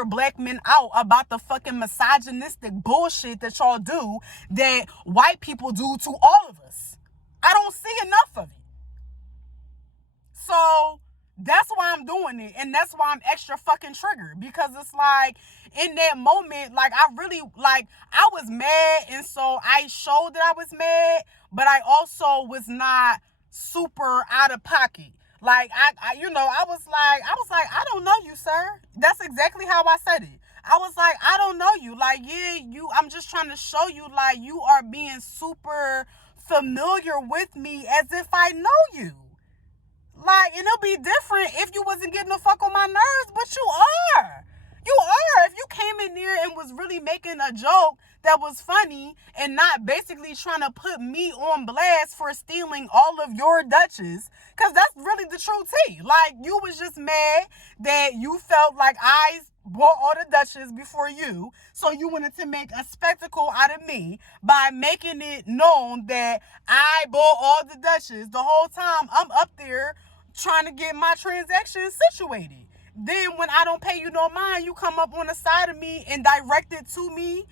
other black men out about the fucking misogynistic bullshit that y'all do, that white people do to all of us. I don't see enough of it. So that's why I'm doing it. And that's why I'm extra fucking triggered. Because it's like, in that moment, like, I was mad. And so I showed that I was mad. But I also was not super out of pocket. Like, I was like, I don't know you, sir. That's exactly how I said it. I was like, I don't know you. Like, yeah, I'm just trying to show you, like, you are being super familiar with me as if I know you. Like, and it'll be different if you wasn't getting the fuck on my nerves, but you are. You are. If you came in there and was really making a joke that was funny and not basically trying to put me on blast for stealing all of your Dutches, because that's really the true tea. Like, you was just mad that you felt like I bought all the Dutches before you, so you wanted to make a spectacle out of me by making it known that I bought all the Dutches. The whole time I'm up there trying to get my transaction situated. Then when I don't pay you no mind, you come up on the side of me and direct it to me.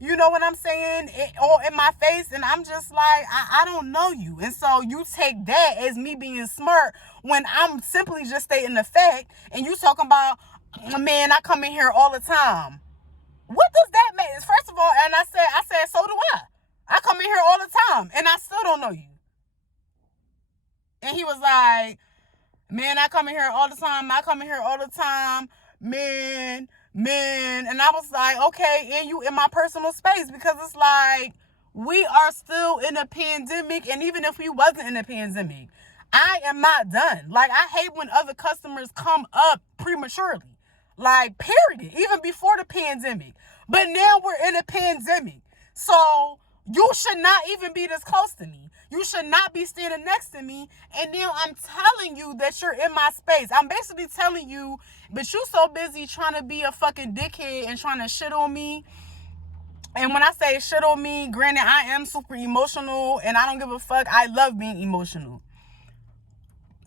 You know what I'm saying? Or in my face. And I'm just like, I don't know you. And so you take that as me being smart when I'm simply just stating the fact. And you talking about, man, I come in here all the time. What does that mean? First of all, and I said, so do I. I come in here all the time. And I still don't know you. And he was like, man, I come in here all the time. I come in here all the time. Man. And I was like, okay, and you in my personal space, because it's like, we are still in a pandemic. And even if we wasn't in a pandemic, I am not done. Like, I hate when other customers come up prematurely. Like, period. Even before the pandemic. But now we're in a pandemic. So you should not even be this close to me. You should not be standing next to me. And now I'm telling you that you're in my space. I'm basically telling you, but you so busy trying to be a fucking dickhead and trying to shit on me. And when I say shit on me, granted, I am super emotional and I don't give a fuck. I love being emotional.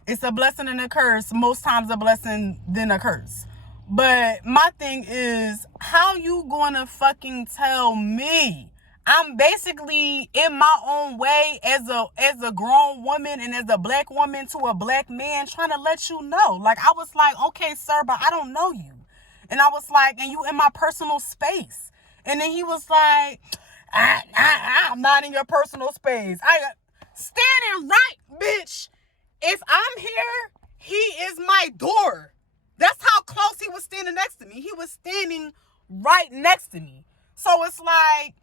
It's a blessing and a curse. Most times a blessing than a curse. But my thing is, how you gonna fucking tell me? I'm basically in my own way as a grown woman and as a black woman to a black man, trying to let you know. Like, I was like, okay, sir, but I don't know you. And I was like, and you in my personal space. And then he was like, I'm not in your personal space. I standing right, bitch. If I'm here, he is my door. That's how close he was standing next to me. He was standing right next to me. So it's like,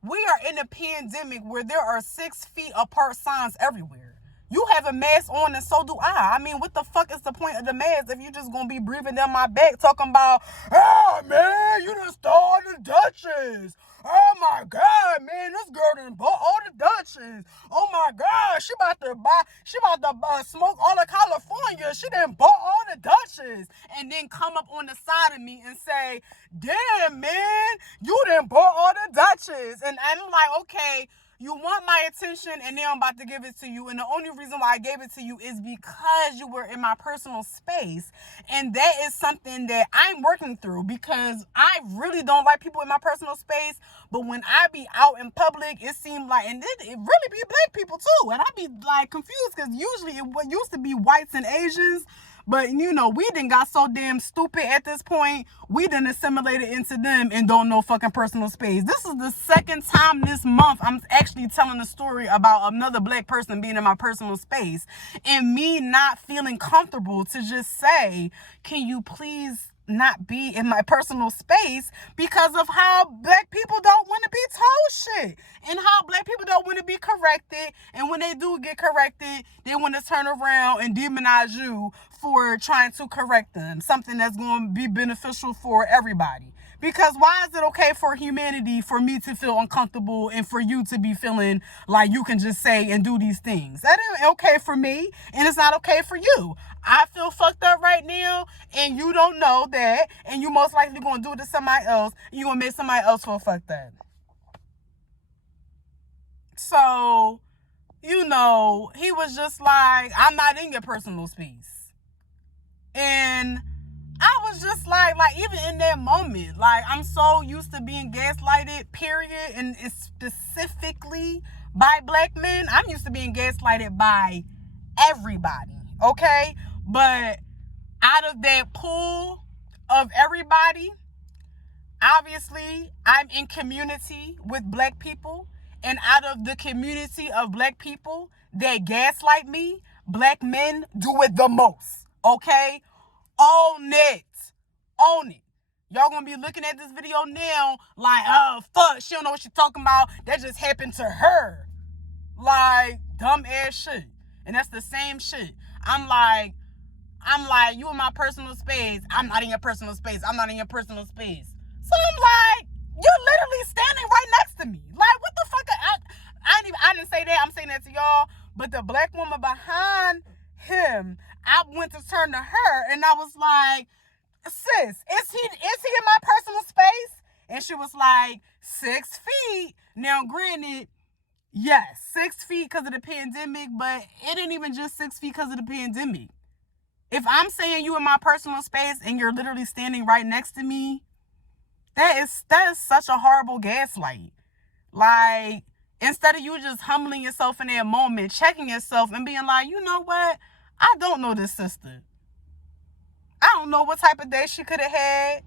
we are in a pandemic where there are 6 feet apart signs everywhere. You have a mask on and so do I. I mean, what the fuck is the point of the mask if you just gonna be breathing down my back talking about, oh man, you done stole the Dutches. Oh my God, man, this girl done bought all the Dutches. Oh my God, she about to smoke all of California. She done bought all the Dutches. And then come up on the side of me and say, damn, man, you done bought all the Dutches. And I'm like, okay, you want my attention and now I'm about to give it to you. And the only reason why I gave it to you is because you were in my personal space. And that is something that I'm working through, because I really don't like people in my personal space. But when I be out in public, it seemed like, and it really be black people too. And I be like confused, because usually it used to be whites and Asians. But, you know, we done got so damn stupid at this point. We done assimilated into them and don't know fucking personal space. This is the second time this month I'm actually telling a story about another black person being in my personal space. And me not feeling comfortable to just say, can you please not be in my personal space, because of how black people don't want to be told shit and how black people don't want to be corrected. And when they do get corrected, they want to turn around and demonize you for trying to correct them, something that's going to be beneficial for everybody. Because why is it okay for humanity for me to feel uncomfortable and for you to be feeling like you can just say and do these things? That ain't okay for me, and it's not okay for you. I feel fucked up right now, and you don't know that, and you most likely going to do it to somebody else, and you going to make somebody else feel fucked up. So, you know, he was just like, I'm not in your personal space. And I was just like even in that moment, like I'm so used to being gaslighted, period, and it's specifically by black men. I'm used to being gaslighted by everybody, okay? But out of that pool of everybody, obviously I'm in community with black people, and out of the community of black people that gaslight me, black men do it the most, okay? Own it. Own it. Y'all gonna be looking at this video now like, oh, fuck, she don't know what she's talking about. That just happened to her. Like, dumb ass shit. And that's the same shit. I'm like, you in my personal space. I'm not in your personal space. I'm not in your personal space. So I'm like, you're literally standing right next to me. Like, what the fuck? I didn't say that. I'm saying that to y'all. But the black woman behind him, I went to turn to her and I was like, sis, is he in my personal space? And she was like, 6 feet. Now, granted, yes, 6 feet because of the pandemic, but it ain't even just 6 feet because of the pandemic. If I'm saying you in my personal space and you're literally standing right next to me, that is such a horrible gaslight. Like, instead of you just humbling yourself in that moment, checking yourself and being like, you know what? I don't know this sister. I don't know what type of day she could have had.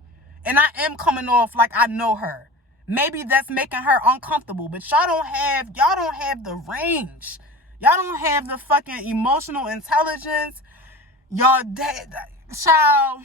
And I am coming off like I know her. Maybe that's making her uncomfortable. But y'all don't have the range. Y'all don't have the fucking emotional intelligence. Y'all dead. Child,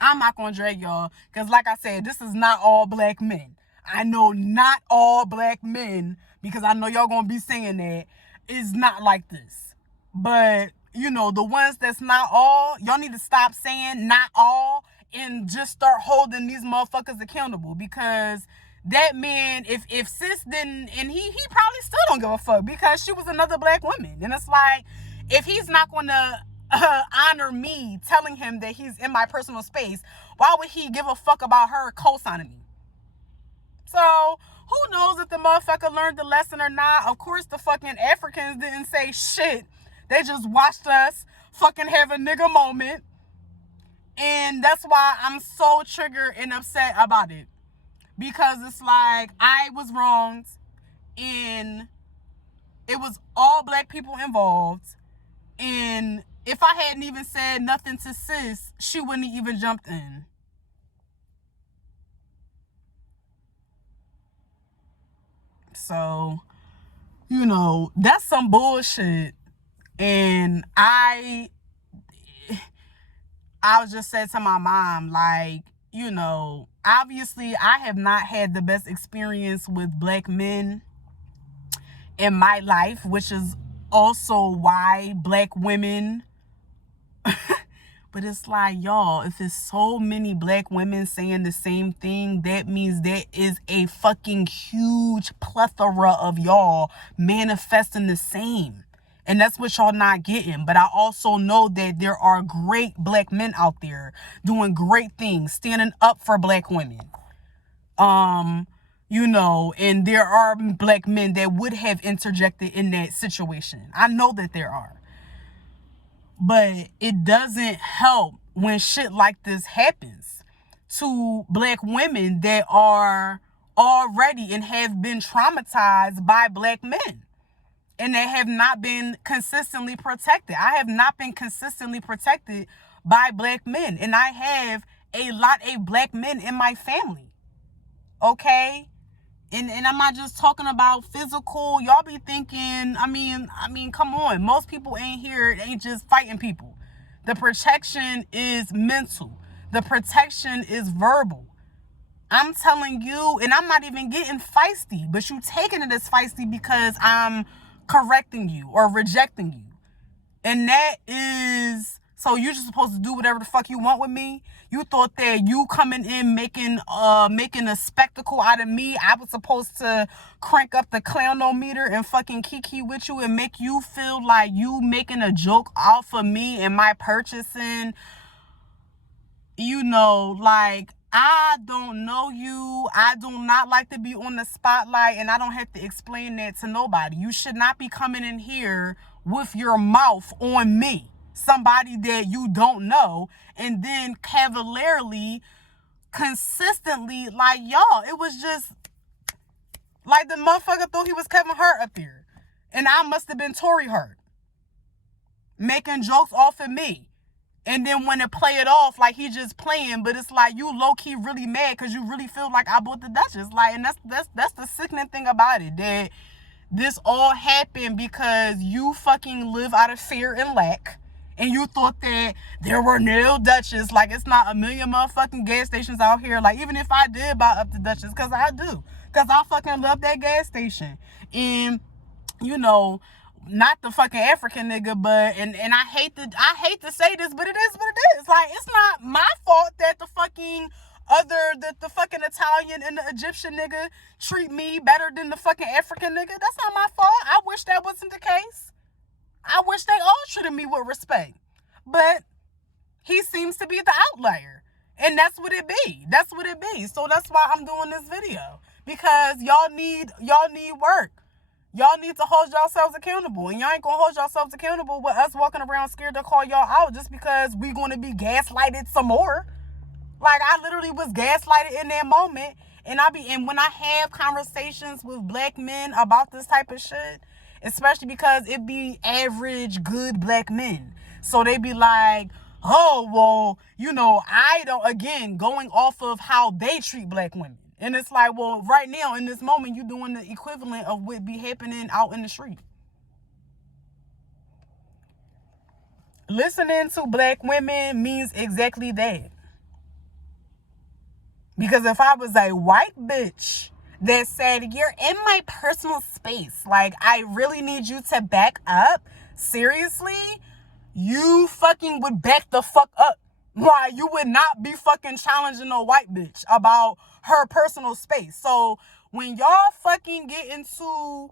I'm not gonna drag y'all. Because like I said, this is not all black men. I know not all black men, because I know y'all gonna be saying that, is not like this. But you know, the ones that's not all, y'all need to stop saying not all and just start holding these motherfuckers accountable. Because that man, if sis didn't, and he probably still don't give a fuck because she was another black woman. And it's like, if he's not gonna honor me telling him that he's in my personal space, why would he give a fuck about her co-signing me? So who knows if the motherfucker learned the lesson or not? Of course the fucking Africans didn't say shit. They just watched us fucking have a nigga moment. And that's why I'm so triggered and upset about it. Because it's like, I was wronged. And it was all black people involved. And if I hadn't even said nothing to sis, she wouldn't have even jumped in. So, you know, that's some bullshit. And I was just said to my mom, like, you know, obviously I have not had the best experience with black men in my life, which is also why black women, but it's like, y'all, if it's so many black women saying the same thing, that means there is a fucking huge plethora of y'all manifesting the same. And that's what y'all not getting. But I also know that there are great black men out there doing great things, standing up for black women. You know, and there are black men that would have interjected in that situation. I know that there are. But it doesn't help when shit like this happens to black women that are already and have been traumatized by black men. And they have not been consistently protected. I have not been consistently protected by black men. And I have a lot of black men in my family. Okay? And I'm not just talking about physical. Y'all be thinking, I mean, come on. Most people ain't here, ain't just fighting people. The protection is mental. The protection is verbal. I'm telling you, and I'm not even getting feisty, but you taking it as feisty because I'm correcting you or rejecting you. And that is, so you're just supposed to do whatever the fuck you want with me? You thought that you coming in making a spectacle out of me, I was supposed to crank up the clownometer and fucking kiki with you and make you feel like you making a joke off of me and my purchasing? You know, like, I don't know you. I do not like to be on the spotlight, and I don't have to explain that to nobody. You should not be coming in here with your mouth on me. somebody that you don't know, and then cavalierly, consistently, like, y'all, it was just like the motherfucker thought he was Kevin Hart up there, and I must have been Tory Hart making jokes off of me. And then when it play it off like he just playing, but it's like you low-key really mad because you really feel like I bought the Duchess. Like, and that's the sickening thing about it, that this all happened because you fucking live out of fear and lack. And you thought that there were no Duchess. Like, it's not a million motherfucking gas stations out here. Like, even if I did buy up the Duchess, because I do. Because I fucking love that gas station. And, you know, not the fucking African nigga, but and I hate to say this, but it is what it is. Like, it's not my fault that the fucking the fucking Italian and the Egyptian nigga treat me better than the fucking African nigga. That's not my fault. I wish that wasn't the case. I wish they all treated me with respect. But he seems to be the outlier. And that's what it be. That's what it be. So that's why I'm doing this video. Because y'all need work. Y'all need to hold yourselves accountable. And y'all ain't gonna hold yourselves accountable with us walking around scared to call y'all out just because we gonna be gaslighted some more. Like, I literally was gaslighted in that moment. And when I have conversations with black men about this type of shit, especially because it be average good black men. So they be like, oh, well, you know, I don't, again, going off of how they treat black women. And it's like, well, right now, in this moment, you're doing the equivalent of what be happening out in the street. Listening to black women means exactly that. Because if I was a white bitch that said, you're in my personal space, like, I really need you to back up, seriously, you fucking would back the fuck up. Why? You would not be fucking challenging a white bitch about her personal space. So when y'all fucking get into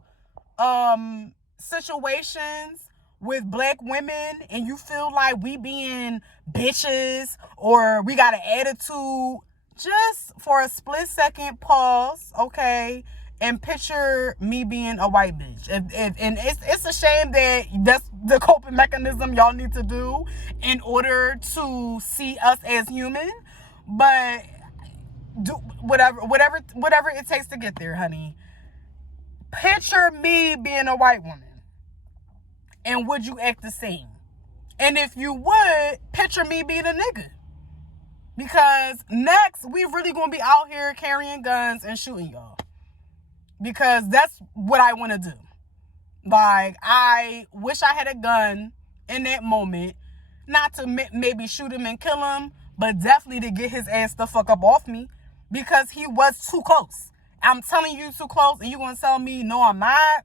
situations with black women and you feel like we being bitches or we got an attitude, just for a split second, pause, okay, and picture me being a white bitch. And it's a shame that that's the coping mechanism y'all need to do in order to see us as human. But do whatever it takes to get there, honey. Picture me being a white woman. And would you act the same? And if you would, picture me being a nigga. Because next, we really gonna be out here carrying guns and shooting y'all. Because that's what I want to do. Like, I wish I had a gun in that moment. Not to maybe shoot him and kill him, but definitely to get his ass the fuck up off me. Because he was too close. I'm telling you too close, and you gonna tell me, no, I'm not?